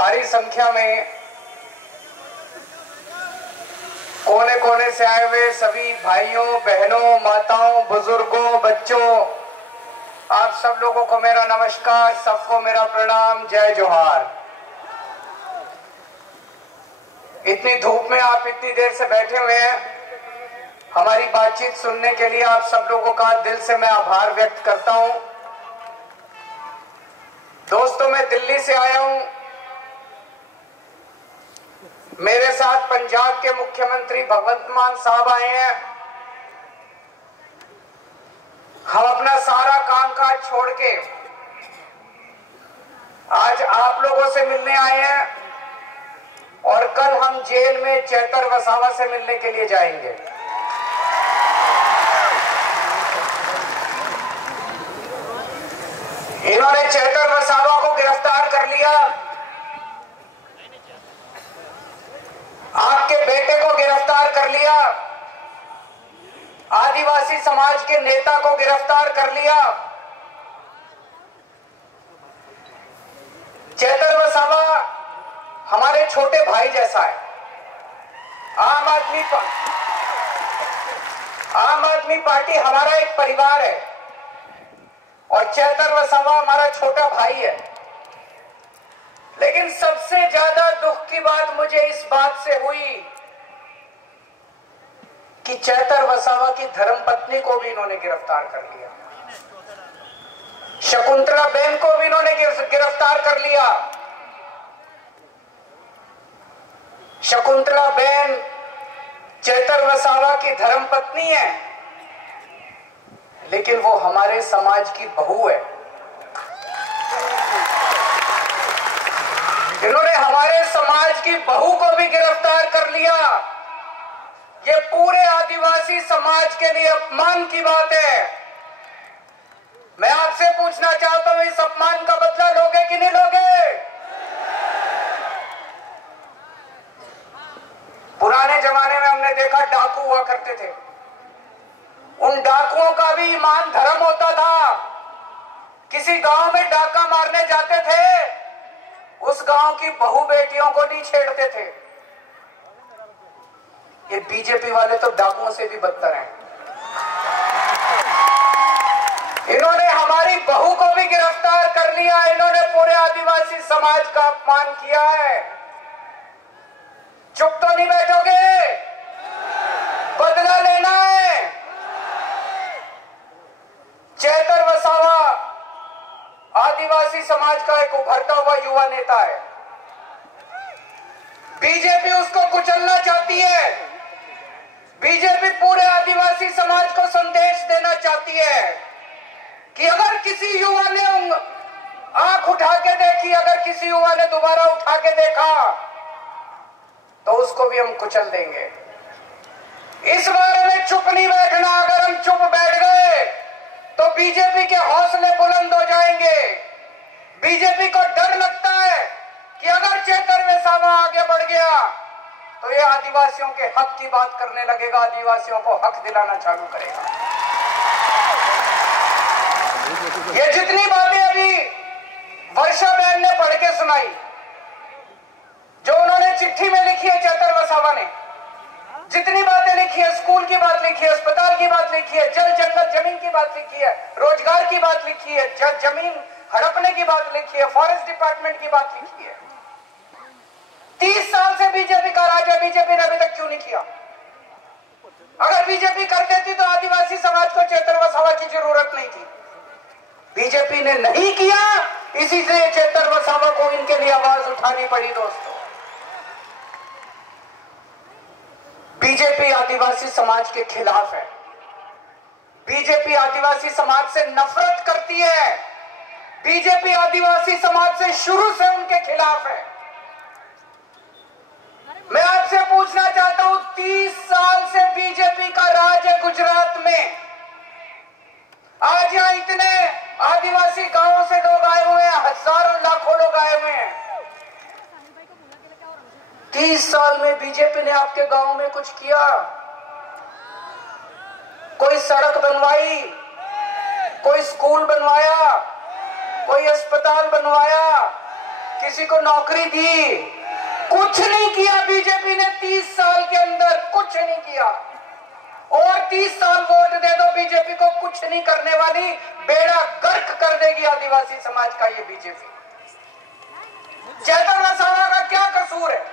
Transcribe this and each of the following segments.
भारी संख्या में कोने कोने से आए हुए सभी भाइयों, बहनों, माताओं, बुजुर्गों, बच्चों, आप सब लोगों को मेरा नमस्कार, सबको मेरा प्रणाम, जय जोहार। इतनी धूप में आप इतनी देर से बैठे हुए हैं, हमारी बातचीत सुनने के लिए आप सब लोगों का दिल से मैं आभार व्यक्त करता हूं। दोस्तों, मैं दिल्ली से आया हूं। मेरे साथ पंजाब के मुख्यमंत्री भगवंत मान साहब आए हैं। हम अपना सारा कामकाज छोड़ के आज आप लोगों से मिलने आए हैं और कल हम जेल में चेतर वसावा से मिलने के लिए जाएंगे। इन्होंने चेतर वसावा को गिरफ्तार कर लिया, आपके बेटे को गिरफ्तार कर लिया, आदिवासी समाज के नेता को गिरफ्तार कर लिया। चेतर वसावा हमारे छोटे भाई जैसा है। आम आदमी पार्टी हमारा एक परिवार है और चेतर वसावा हमारा छोटा भाई है। लेकिन सबसे ज्यादा दुख की बात मुझे इस बात से हुई कि चेतर वसावा की धर्मपत्नी को भी इन्होंने गिरफ्तार कर लिया, शकुंतला बेन को भी इन्होंने गिरफ्तार कर लिया। शकुंतला बेन चेतर वसावा की धर्मपत्नी है, लेकिन वो हमारे समाज की बहू है। इन्होंने हमारे समाज की बहू को भी गिरफ्तार कर लिया। ये पूरे आदिवासी समाज के लिए अपमान की बात है। मैं आपसे पूछना चाहता हूं, इस अपमान का बदला लोगे कि नहीं लोगे? पुराने जमाने में हमने देखा डाकू हुआ करते थे। उन डाकुओं का भी ईमान धर्म होता था। किसी गांव में डाका मारने जाते थे, उस गांव की बहू बेटियों को नहीं छेड़ते थे। ये बीजेपी वाले तो डाकुओं से भी बदतर हैं। इन्होंने हमारी बहू को भी गिरफ्तार कर लिया। इन्होंने पूरे आदिवासी समाज का अपमान किया है। चुप तो नहीं बैठोगे? बदला लेना है। चेतर वसावा आदिवासी समाज का एक उभरता हुआ युवा नेता है। बीजेपी उसको कुचलना चाहती है। बीजेपी पूरे आदिवासी समाज को संदेश देना चाहती है कि अगर किसी युवा ने आंख उठा के देखी, अगर किसी युवा ने दोबारा उठा के देखा, तो उसको भी हम कुचल देंगे। इस बारे में चुप नहीं बैठना। अगर हम चुप बैठ गए तो बीजेपी के हौसले बुलंद हो जाएंगे। बीजेपी को डर लगता है कि अगर चेतर वसावा आगे बढ़ गया तो ये आदिवासियों के हक की बात करने लगेगा, आदिवासियों को हक दिलाना चालू करेगा। ये जितनी बातें अभी वर्षा बहन ने पढ़ के सुनाई, जो उन्होंने चिट्ठी में लिखी है चेतर वसावा ने, जितनी बातें लिखी है, स्कूल की बात लिखी है, अस्पताल की बात लिखी है, जल जंगल जमीन की बात लिखी है, रोजगार की बात लिखी है, जमीन हड़पने की बात लिखी है, फॉरेस्ट डिपार्टमेंट की बात लिखी है। 30 साल से बीजेपी का राज है। बीजेपी ने अभी तक क्यों नहीं किया? अगर बीजेपी कर देती तो आदिवासी समाज को चेतर वसावा की जरूरत नहीं थी। बीजेपी ने नहीं किया, इसीलिए चेतर वसावा को इनके लिए आवाज उठानी पड़ी। दोस्तों, बीजेपी आदिवासी समाज के खिलाफ है। बीजेपी आदिवासी समाज से नफरत करती है। बीजेपी आदिवासी समाज से शुरू से उनके खिलाफ है। मैं आपसे पूछना चाहता हूं, 30 साल से बीजेपी का राज है गुजरात में। आज यहां इतने आदिवासी गांवों से लोग आए हुए हैं, हजारों लाखों लोग आए हुए हैं। 30 साल में बीजेपी ने आपके गांव में कुछ किया? कोई सड़क बनवाई, कोई स्कूल बनवाया, कोई अस्पताल बनवाया, किसी को नौकरी दी? कुछ नहीं किया बीजेपी ने 30 साल के अंदर, कुछ नहीं किया। और 30 साल वोट दे दो बीजेपी को, कुछ नहीं करने वाली, बेड़ा गर्क कर देगी आदिवासी समाज का ये बीजेपी। चेतन वसावा का क्या कसूर है?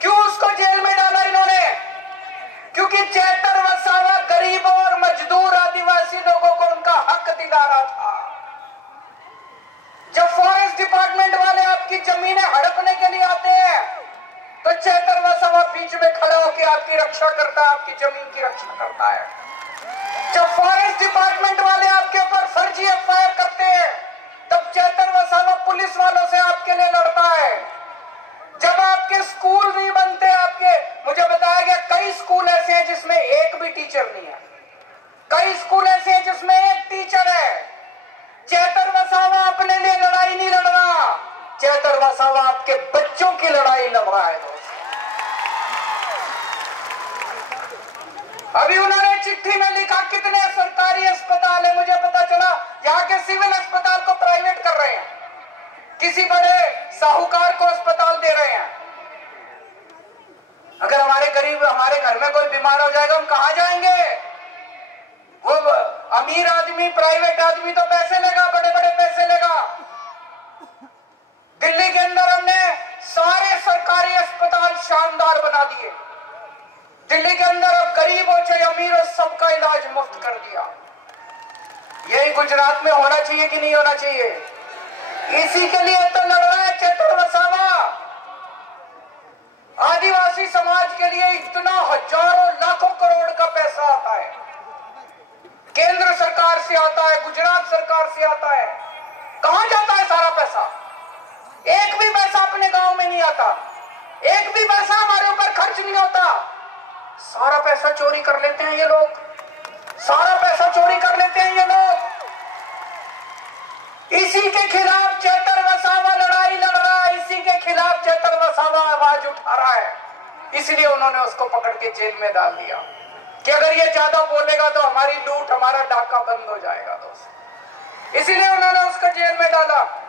क्यों उसको जेल में डाला इन्होंने? क्योंकि चेतन वसावा गरीबों और मजदूर आदिवासी लोगों को उनका हक दिला रहा था। जब फॉरेस्ट डिपार्टमेंट वाले आपकी जमीनें हड़पने के लिए आते हैं तो चेतन वसावा बीच में खड़ा होकर आपकी रक्षा करता है, आपकी जमीन की रक्षा करता है। जब फॉरेस्ट डिपार्टमेंट वाले आपके ऊपर फर्जी एफआईआर करते हैं तब चेतन वसावा पुलिस वालों से आपके लिए लड़ता है। जब आपके स्कूल नहीं बनते, मुझे बताया गया कई स्कूल ऐसे हैं जिसमें एक भी टीचर नहीं है, कई स्कूल ऐसे हैं जिसमें एक टीचर है। चेतन वसावा अपने लिए लड़ाई नहीं लड़ रहा, चेतन वसावा आपके बच्चों की लड़ाई लड़ रहा है। अभी उन्होंने चिट्ठी में लिखा कितने सरकारी अस्पताल है, मुझे पता चला यहाँ के सिविल अस्पताल को प्राइवेट कर रहे हैं, किसी बड़े साहूकार को अस्पताल दे रहे हैं। अगर हमारे गरीब, हमारे घर में कोई बीमार हो जाएगा, हम कहां जाएंगे? वो अमीर आदमी, प्राइवेट आदमी तो पैसे लेगा, बड़े बड़े पैसे लेगा। दिल्ली के अंदर हमने सारे सरकारी अस्पताल शानदार बना दिए। दिल्ली के अंदर अब गरीब हो चाहे अमीर हो, सबका इलाज मुफ्त कर दिया। यही गुजरात में होना चाहिए कि नहीं होना चाहिए? इसी के लिए तो लड़ रहा है चेतन वसावा। आदिवासी समाज के लिए इतना हजारों लाखों करोड़ का पैसा आता है, केंद्र सरकार से आता है, गुजरात सरकार से आता है। कहां जाता है सारा पैसा? एक भी पैसा अपने गांव में नहीं आता, एक भी पैसा हमारे ऊपर खर्च नहीं होता। सारा पैसा चोरी कर लेते हैं ये लोग, सारा पैसा चोरी कर लेते हैं ये लोग। इसी के खिलाफ चेतन वसावा लड़ाई लड़ रहा है, इसी के खिलाफ चेतन वसावा आवाज उठा रहा है। इसलिए उन्होंने उसको पकड़ के जेल में डाल दिया कि अगर ये ज्यादा बोलेगा तो हमारी लूट, हमारा डाका बंद हो जाएगा दोस्त। इसीलिए उन्होंने उसको जेल में डाला।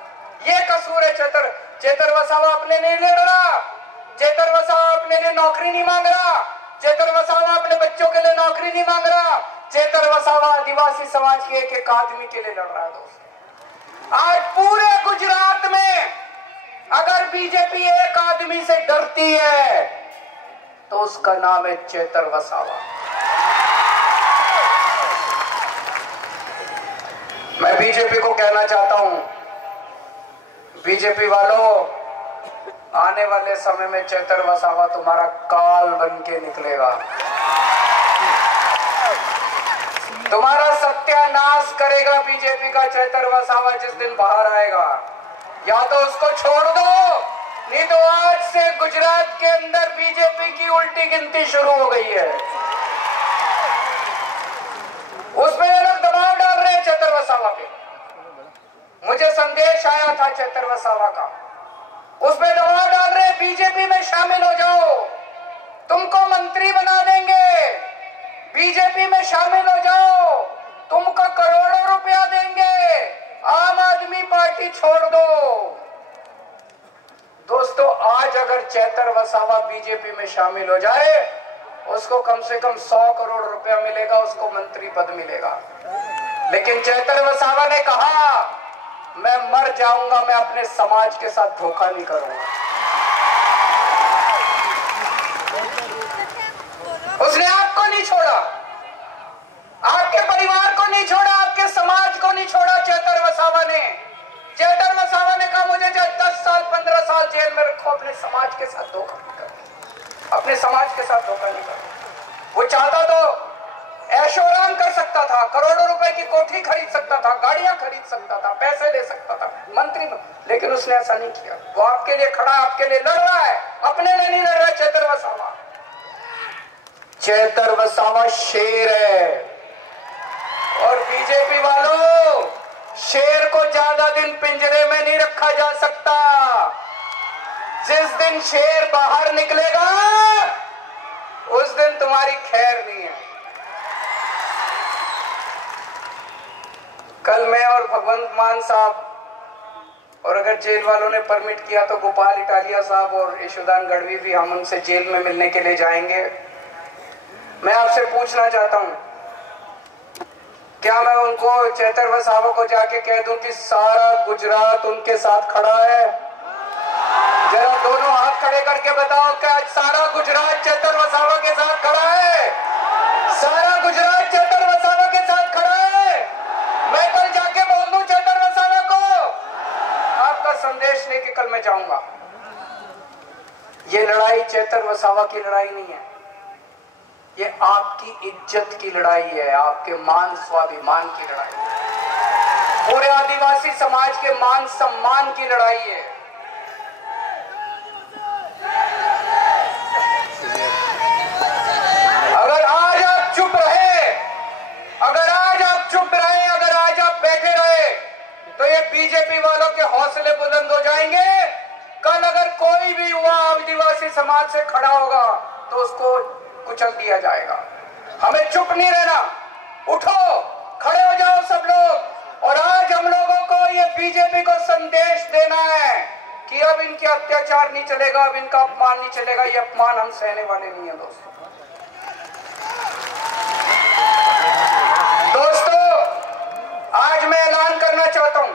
ये कसूर है चेतन वसावा अपने लिए लड़ रहा, चेतन वसावा अपने लिए नौकरी नहीं मांग रहा, चेतन वसावा अपने बच्चों के लिए नौकरी नहीं मांग रहा, चेतन वसावा आदिवासी समाज के एक आदमी के लिए लड़ रहा है दोस्त। आज पूरे गुजरात में अगर बीजेपी एक आदमी से डरती है तो उसका नाम है चेतन वसावा। मैं बीजेपी को कहना चाहता हूं, बीजेपी वालों, आने वाले समय में चेतन वसावा तुम्हारा काल बन के निकलेगा, तुम्हारा सत्यानाश करेगा बीजेपी का चेतन वसावा जिस दिन बाहर आएगा। या तो उसको छोड़ दो, नहीं तो आज से गुजरात के अंदर बीजेपी की उल्टी गिनती शुरू हो गई है। उसमें ये लोग दबाव डाल रहे हैं चेतन वसावा पे। मुझे संदेश आया था चेतन वसावा का, उसमें दबाव डाल रहे हैं बीजेपी में शामिल हो जाओ, तुमको मंत्री बना देंगे, बीजेपी में शामिल हो जाओ, तुमको करोड़ों रुपया देंगे, आम आदमी पार्टी छोड़ दो। दोस्तों, आज अगर चेतन वसावा बीजेपी में शामिल हो जाए, उसको कम से कम 100 करोड़ रुपया मिलेगा, उसको मंत्री पद मिलेगा। लेकिन चेतन वसावा ने कहा, मैं मर जाऊंगा, मैं अपने समाज के साथ धोखा नहीं करूंगा। उसने आपको नहीं छोड़ा, आपके परिवार को नहीं छोड़ा, आपके समाज को नहीं छोड़ा। चेतन वसावा ने कहा, मुझे 10 साल 15 साल जेल में रखो, अपने समाज के साथ धोखा नहीं कर, अपने समाज के साथ धोखा नहीं कर। वो चाहता तो ऐशोआराम कर सकता था, करोड़ों रुपए की कोठी खरीद सकता था, गाड़ियां खरीद सकता था, पैसे ले सकता था मंत्री में, लेकिन उसने ऐसा नहीं किया। वो आपके लिए खड़ा, आपके लिए लड़ रहा है, अपने लिए नहीं लड़ रहा। चेतन वसावा शेर है, और बीजेपी वालों, शेर को ज्यादा दिन पिंजरे में नहीं रखा जा सकता। जिस दिन शेर बाहर निकलेगा उस दिन तुम्हारी खैर नहीं है। कल मैं और भगवंत मान साहब और अगर जेल वालों ने परमिट किया तो गोपाल इटालिया साहब और यशोदान गढ़वी भी, हम उनसे जेल में मिलने के लिए जाएंगे। मैं आपसे पूछना चाहता हूं, क्या मैं उनको, चेतर वसावा को जाके कह दूं कि सारा गुजरात उनके साथ खड़ा है? जरा दोनों हाथ खड़े करके बताओ, क्या सारा गुजरात चेतर वसावा के साथ खड़ा है? सारा गुजरात चेतर वसावा के साथ खड़ा है? मैं कल जाके बोल दूं चेतर वसावा को, आपका संदेश लेके कल मैं जाऊंगा। ये लड़ाई चेतर वसावा की लड़ाई नहीं है, ये आपकी इज्जत की लड़ाई है, आपके मान स्वाभिमान की लड़ाई है, पूरे आदिवासी समाज के मान सम्मान की लड़ाई है। अगर आज आप चुप रहे, अगर आज आप चुप रहे, अगर आज आप बैठे रहे, तो ये बीजेपी वालों के हौसले बुलंद हो जाएंगे। कल अगर कोई भी युवा आदिवासी समाज से खड़ा होगा तो उसको कुचल दिया जाएगा। हमें चुप नहीं रहना, उठो, खड़े हो जाओ सब लोग। और आज हम लोगों को ये बीजेपी को संदेश देना है कि अब इनके अत्याचार नहीं चलेगा, अब इनका अपमान नहीं चलेगा। ये अपमान हम सहने वाले नहीं है दोस्तों। आज मैं ऐलान करना चाहता हूं,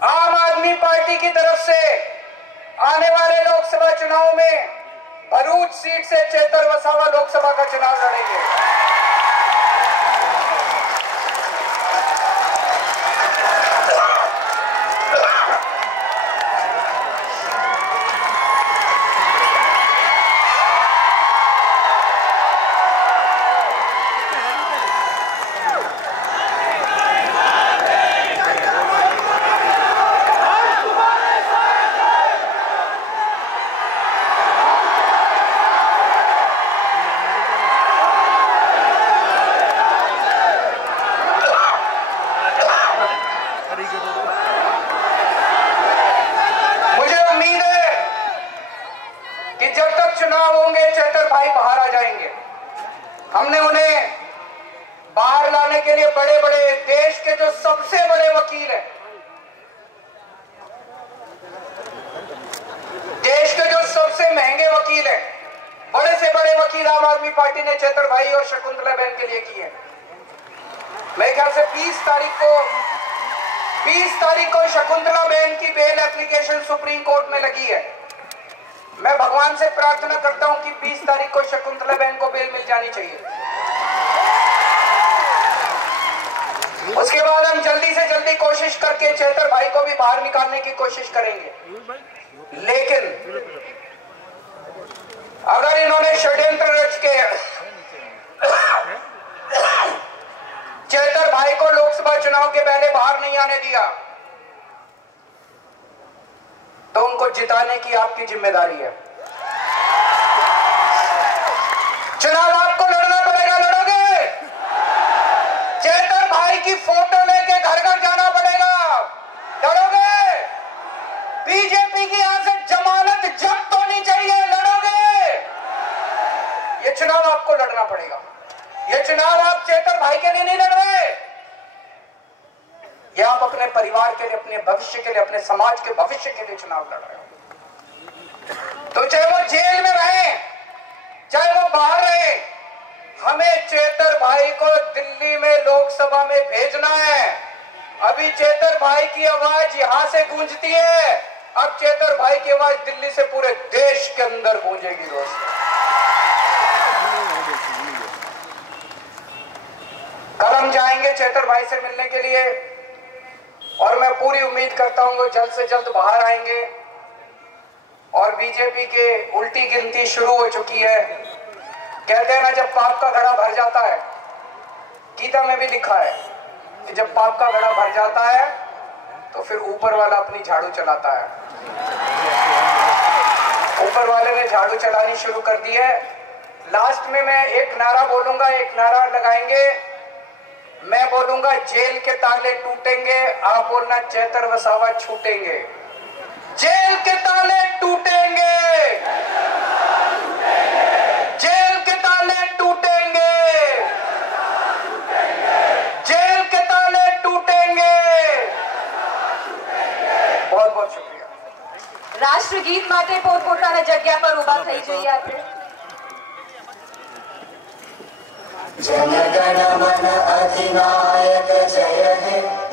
आम आदमी पार्टी की तरफ से आने वाले लोकसभा चुनाव में भरूच सीट से चेतर वसावा लोकसभा का चुनाव लड़ेंगे। हमने उन्हें बाहर लाने के लिए बड़े बड़े देश के जो सबसे बड़े वकील हैं, देश के जो सबसे महंगे वकील हैं, बड़े से बड़े वकील आम आदमी पार्टी ने चेतर भाई और शकुंतला बहन के लिए किए। मेरे ख्याल से 20 तारीख को शकुंतला बहन की बेल एप्लीकेशन सुप्रीम कोर्ट में लगी है। मैं भगवान से प्रार्थना करता हूं कि 20 तारीख को शकुंतला बहन को बेल मिल जानी चाहिए। उसके बाद हम जल्दी से जल्दी कोशिश करके चेतर भाई को भी बाहर निकालने की कोशिश करेंगे। लेकिन अगर इन्होंने षड्यंत्र रच के चेतर भाई को लोकसभा चुनाव के पहले बाहर नहीं आने दिया तो उनको जिताने की आपकी जिम्मेदारी है। चुनाव आपको लड़ना पड़ेगा, लड़ोगे? चेतर भाई की फोटो लेके घर घर जाना पड़ेगा, लड़ोगे? बीजेपी की यहां से जमानत जब्त होनी चाहिए, लड़ोगे? ये चुनाव आपको लड़ना पड़ेगा। ये चुनाव आप चेतर भाई के लिए नहीं लड़ रहे, ये आप अपने परिवार के लिए, अपने भविष्य के लिए, अपने समाज के भविष्य के लिए चुनाव लड़ रहे हो। तो चाहे वो जेल में रहे, चाहे वो बाहर रहे, हमें चेतर भाई को दिल्ली में लोकसभा में भेजना है। अभी चेतर भाई की आवाज यहां से गूंजती है, अब चेतर भाई की आवाज दिल्ली से पूरे देश के अंदर गूंजेगी दोस्तों। कल हम जाएंगे चेतर भाई से मिलने के लिए और मैं पूरी उम्मीद करता हूं वो जल्द से जल्द बाहर आएंगे। और बीजेपी के उल्टी गिनती शुरू हो चुकी है। कहते हैं ना, जब पाप का घड़ा भर जाता है, गीता में भी लिखा है कि जब पाप का घड़ा भर जाता है तो फिर ऊपर वाला अपनी झाड़ू चलाता है। ऊपर वाले ने झाड़ू चलानी शुरू कर दी है। लास्ट में मैं एक नारा बोलूंगा, एक नारा लगाएंगे। मैं बोलूंगा जेल के ताले टूटेंगे, आप बोलना चेतर वसावा छूटेंगे। जेल के ताले टूटेंगे, जेल के ताले टूटेंगे, जेल के ताले टूटेंगे। રાષ્ટ્રગીત માટે પોતપોતાના જગ્યા પર ઊભા થઈ જઈએ આપણે. જન ગણ મન અધિનાયક જય હે.